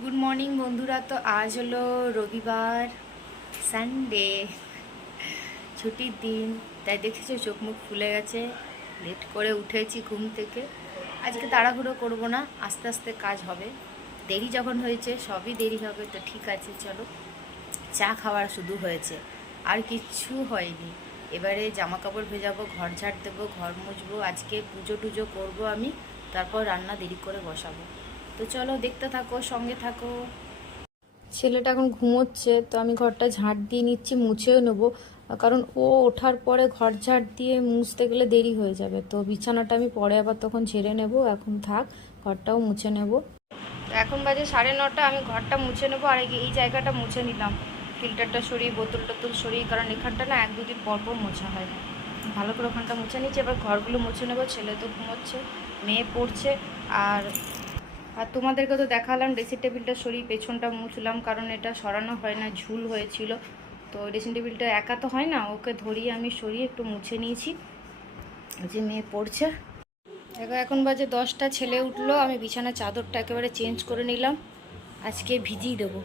Good morning বন্ধুরা। তো আজ হলো রবিবার, সানডে, ছুটির দিন। তাই দেখেছো চোখ মুখ ফুলে গেছে, লেট করে উঠেছি ঘুম থেকে। আজকে তাড়াহুড়ো করব না, আস্তে আস্তে কাজ হবে। দেরি যখন হয়েছে সবই দেরি হবে, তো ঠিক আছে চলো। চা খাওয়ার শুধু হয়েছে, আর কিচ্ছু হয়নি। এবারে জামা কাপড় ভেজাবো, ঘর ঝাড় দেবো, ঘর মুছবো, আজকে পুজো টুজো করবো আমি। তারপর রান্না দেরি করে বসাবো। তো চলো দেখতে থাকো, সঙ্গে থাকো। ছেলেটা এখন ঘুমোচ্ছে, তো আমি ঘরটা ঝাঁট দিয়ে নিচ্ছি, মুছেও নেবো। কারণ ও ওঠার পরে ঘর ঝাঁট দিয়ে মুছতে গেলে দেরি হয়ে যাবে। তো বিছানাটা আমি পরে আবার তখন ঝেড়ে নেব, এখন থাক, ঘরটাও মুছে নেব। তো এখন বাজে 9:30, আমি ঘরটা মুছে নেবো। আর এই জায়গাটা মুছে নিলাম, ফিল্টারটা সরিয়ে, বোতল টোতল সরিয়ে, কারণ এখানটা না 1-2 দিন পর পর মোছা হয়। ভালো করে ওখানটা মুছে নিচ্ছে, এবার ঘরগুলো মুছে নেবো। ছেলে তো ঘুমোচ্ছে, মেয়ে পড়ছে। আর আর তোমাদেরকে তো দেখালাম ড্রেসিং টেবিলটা সরিয়ে পেছনটা মুছলাম, কারণ এটা সরানো হয় না, ঝুল হয়েছিল। তো ড্রেসিং টেবিলটা একা তো হয় না, ওকে ধরিয়ে আমি সরিয়ে একটু মুছে নিয়েছি। যে মেয়ে পড়ছে। দেখো এখন বাজে 10টা, ছেলে উঠলো, আমি বিছানার চাদরটা একেবারে চেঞ্জ করে নিলাম। আজকে ভিজিয়ে দেবো,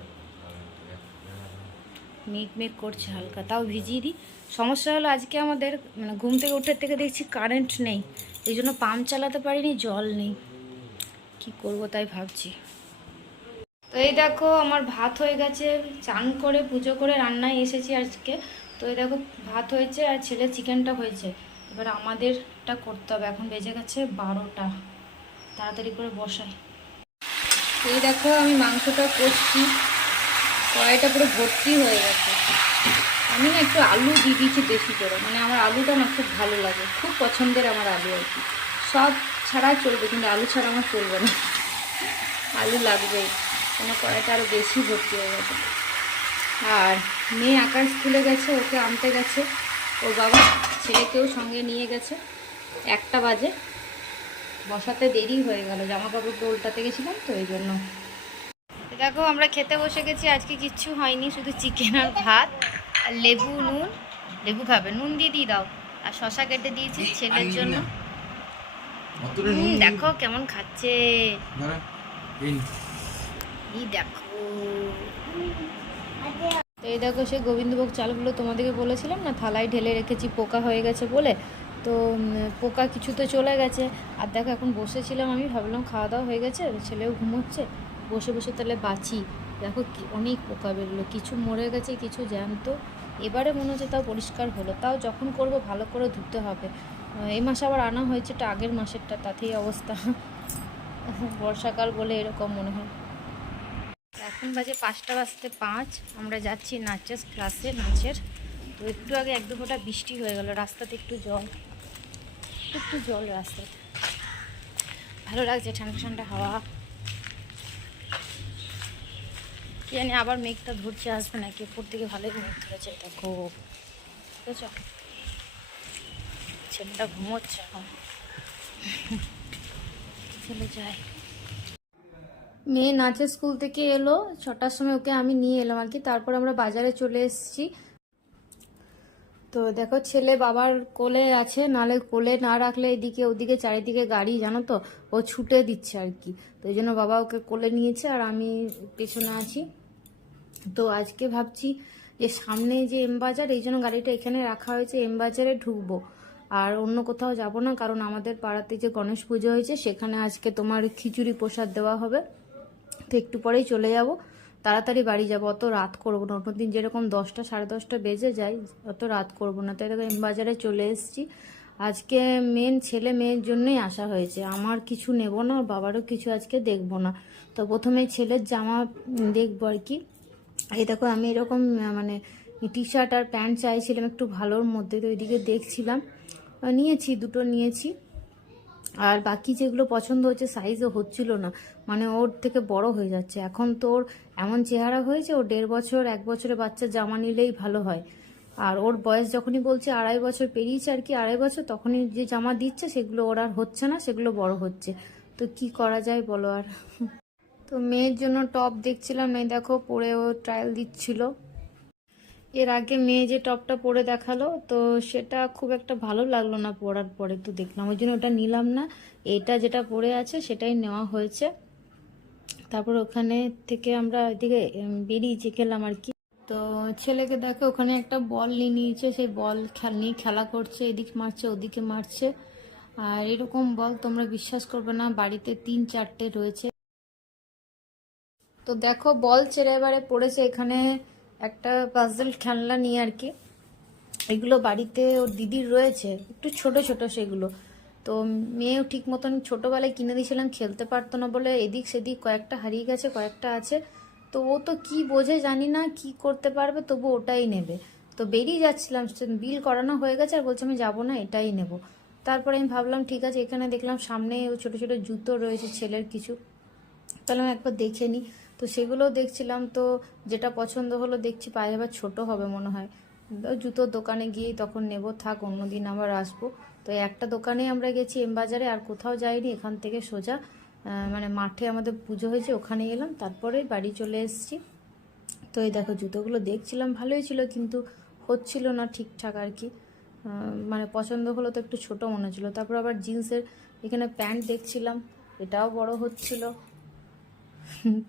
মেঘ মেঘ করছে হালকা, তাও ভিজিয়ে দিই। সমস্যা হলো আজকে আমাদের মানে ঘুম থেকে উঠে থেকে দেখছি কারেন্ট নেই, এই জন্য পাম্প চালাতে পারিনি, জল নেই। কি করব তাই ভাবছি। তো এই দেখো আমার ভাত হয়ে গেছে, চান করে পুজো করে রান্নায় এসেছি আজকে। তো এই দেখো ভাত হয়েছে আর ছেলে চিকেনটা হয়েছে। এবার আমাদেরটা করতে হবে, এখন বেজে গেছে 12টা, তাড়াতাড়ি করে বসাই। এই দেখো আমি মাংসটা করছি, কড়াইটা পুরো ভর্তি হয়ে গেছে। আমি না একটু আলু দিয়ে দিয়েছি বেশি করে, মানে আমার আলুটা না খুব ভালো লাগে, খুব পছন্দের আমার আলু আর কি। সব ছাড়া চলবে, কিন্তু আলু ছাড়া আমার চলবে না, আলু লাগবেই। কোনো কড়াইটা আরও বেশি ভর্তি হয়ে গেছে। আর মেয়ে আকাশ স্কুলে গেছে, ওকে আনতে গেছে ওর বাবা, ছেলেকেও সঙ্গে নিয়ে গেছে। 1টা বাজে, বসাতে দেরি হয়ে গেল, জামা কাপড় উল্টাতে গেছিলাম তো এই জন্য। দেখো আমরা খেতে বসে গেছি, আজকে কিচ্ছু হয়নি, শুধু চিকেন আর ভাত আর লেবু, নুন। লেবু খাবে, নুন দিয়ে দিয়ে দাও। আর শশা কেটে দিয়েছি ছেলের জন্য। দেখো কেমন খাচ্ছে, এই দেখো। তো এই দেখো সেই গোবিন্দভোগ চালগুলো তোমাদেরকে বলেছিলাম না, থালায় ঢেলে রেখেছি, পোকা হয়ে গেছে বলে। তো পোকা কিছু তো চলে গেছে। আর দেখো এখন বসেছিলাম, আমি ভাবলাম খাওয়া দাওয়া হয়ে গেছে, ছেলেও ঘুমোচ্ছে, বসে বসে তাহলে বাঁচি। দেখো কি অনেক পোকা বেরোলো, কিছু মরে গেছে, কিছু জ্যান্ত। এবারে মনে হচ্ছে তাও পরিষ্কার হলো, তাও যখন করব ভালো করে ধুতে হবে। এই মাসে আবার আনা হয়েছে, এটা আগের মাসেরটা, তাতেই অবস্থা। বর্ষাকাল বলে এরকম মনে হয়। এখন বাজে 5:05, আমরা যাচ্ছি নাচের ক্লাসে, নাচের। তো একটু আগে 1-2 ফোঁটা বৃষ্টি হয়ে গেল, রাস্তাতে একটু জল, একটু জল রাস্তায়। ভালো লাগছে, ঠান্ডা ঠান্ডা হাওয়া। কি জানি আবার মেঘটা ধরছে, আসবে নাকি, উপর দিকে ভালোই মেঘ ধরেছে দেখো, বুঝেছ। ছেলেটা ঘুমোচ্ছে এখন, চলে যায়। মেয়ে নাচের স্কুল থেকে এলো 6টার সময়, ওকে আমি নিয়ে এলাম আর কি, তারপর আমরা বাজারে চলে এসেছি। তো দেখো ছেলে বাবার কোলে আছে, নালে কোলে না রাখলে এদিকে ওদিকে চারিদিকে গাড়ি, জানো তো, ও ছুটে দিচ্ছে আর কি। তো এই জন্য বাবা ওকে কোলে নিয়েছে আর আমি পেছনে আছি। তো আজকে ভাবছি যে সামনে যে এম বাজার, এই জন্য গাড়িটা এখানে রাখা হয়েছে, এম বাজারে ঢুকবো। আর অন্য কোথাও যাব না, কারণ আমাদের পাড়াতে যে গণেশ পুজো হয়েছে সেখানে আজকে তোমার খিচুড়ি প্রসাদ দেওয়া হবে। তো একটু পরেই চলে যাব, তাড়াতাড়ি বাড়ি যাব, অত রাত করবো না। অন্যদিন যেরকম 10টা 10:30 বেজে যায়, অত রাত করবো না। তাই দেখো এম বাজারে চলে এসেছি। আজকে মেন ছেলে মেয়ের জন্যই আসা হয়েছে, আমার কিছু নেব না, বাবারও কিছু আজকে দেখবো না। তো প্রথমে ছেলের জামা দেখবো আর কি। এই দেখো আমি এরকম মানে টি শার্ট আর প্যান্ট চাইছিলাম একটু ভালোর মধ্যে, তো ওইদিকে দেখছিলাম, নিয়েছি, দুটো নিয়েছি। আর বাকি যেগুলো পছন্দ হচ্ছে সাইজও হচ্ছিল না, মানে ওর থেকে বড় হয়ে যাচ্ছে। এখন তো ওর এমন চেহারা হয়েছে, ও 1.5 বছর 1 বছরের বাচ্চার জামা নিলেই ভালো হয়। আর ওর বয়স যখনই বলছে 2.5 বছর পেরিয়েছে আর কি, 2.5 বছর, তখনই যে জামা দিচ্ছে সেগুলো ওর আর হচ্ছে না, সেগুলো বড় হচ্ছে। তো কি করা যায় বলো আর। তো মেয়ের জন্য টপ দেখছিলাম, এই দেখো পরে ও ট্রায়াল দিচ্ছিল। এর আগে মেয়ে যে টপটা পরে দেখালো, তো সেটা খুব একটা ভালো লাগলো না পরার পরে, তো দেখলাম ওই জন্য ওটা নিলাম না। এটা যেটা পরে আছে সেটাই নেওয়া হয়েছে। তারপর ওখানে থেকে আমরা এদিকে বেরিয়েছি, গেলাম আর কি। তো ছেলেকে দেখো ওখানে একটা বল নিয়ে নিয়েছে, সেই বল নিয়ে খেলা করছে, এদিকে মারছে ওদিকে মারছে। আর এরকম বল তোমরা বিশ্বাস করবে না, বাড়িতে 3-4টে রয়েছে। তো দেখো বল ছেড়ে এবারে পড়েছে এখানে একটা পাজল খেলনা নিয়ে আর কি। এগুলো বাড়িতে ওর দিদির রয়েছে, একটু ছোট ছোট সেগুলো। তো মেয়েও ঠিক মতন ছোটোবেলায় কিনে দিয়েছিলাম, খেলতে পারতো না বলে এদিক সেদিক কয়েকটা হারিয়ে গেছে, কয়েকটা আছে। তো ও তো কি বোঝে জানি না, কি করতে পারবে, তবু ওটাই নেবে। তো বেরিয়ে যাচ্ছিলাম, বিল করানো হয়ে গেছে আর বলছে আমি যাবো না, এটাই নেব। তারপরে আমি ভাবলাম ঠিক আছে, এখানে দেখলাম সামনে ছোট ছোট জুতো রয়েছে ছেলের কিছু, তাহলে আমি একবার দেখে নিই। তো সেগুলোও দেখছিলাম, তো যেটা পছন্দ হলো দেখছি পায়ে আবার ছোট হবে মনে হয়। জুতোর দোকানে গিয়েই তখন নেব, থাক অন্যদিন আবার আসবো। তো একটা দোকানেই আমরা গেছি এম বাজারে, আর কোথাও যাইনি। এখান থেকে সোজা মানে মাঠে আমাদের পুজো হয়েছে, ওখানে এলাম, তারপরে বাড়ি চলে এসেছি। তো এই দেখো জুতোগুলো দেখছিলাম, ভালোই ছিল কিন্তু হচ্ছিল না ঠিকঠাক আর কি। মানে পছন্দ হলো তো একটু ছোট মনে হচ্ছিলো। তারপর আবার জিন্সের এখানে প্যান্ট দেখছিলাম, এটাও বড় হচ্ছিল।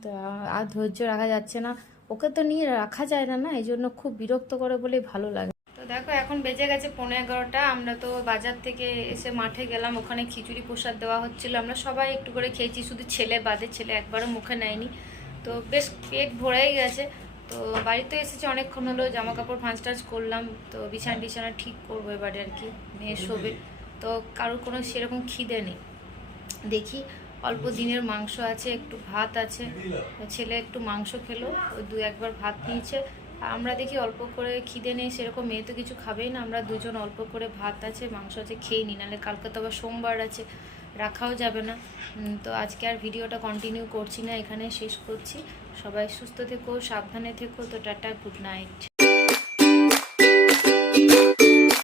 তা আর ধৈর্য রাখা যাচ্ছে না, ওকে তো নিয়ে রাখা যায় না, না এই জন্য খুব বিরক্ত করে বলেই ভালো লাগে। তো দেখো এখন বেজে গেছে 11:15, আমরা তো বাজার থেকে এসে মাঠে গেলাম, ওখানে খিচুড়ি প্রসাদ দেওয়া হচ্ছিল, আমরা সবাই একটু করে খেয়েছি, শুধু ছেলে বাদে, ছেলে একবারও মুখে নেয়নি। তো বেশ পেট ভরেই গেছে। তো বাড়িতে এসেছি অনেকক্ষণ হলো, জামা কাপড় ভাঁজ টাজ করলাম, তো বিছানা টিছানা ঠিক করবো এবারে আর কি, মেয়ে শোবে। তো কারোর কোনো সেরকম খিদে নেই, দেখি অল্প দিনের মাংস আছে, একটু ভাত আছে, ছেলে একটু মাংস খেলো, ওই 2-1বার ভাত নিয়েছে। আর আমরা দেখি অল্প করে, খিদে নেই সেরকম, মেয়ে তো কিছু খাবেই না, আমরা দুজন অল্প করে ভাত আছে মাংস আছে খেয়ে নিই, নাহলে কালকে তো আবার সোমবার আছে, রাখাও যাবে না। তো আজকে আর ভিডিওটা কন্টিনিউ করছি না, এখানে শেষ করছি। সবাই সুস্থ থেকো, সাবধানে থেকো। তো টাটা, গুড নাইট।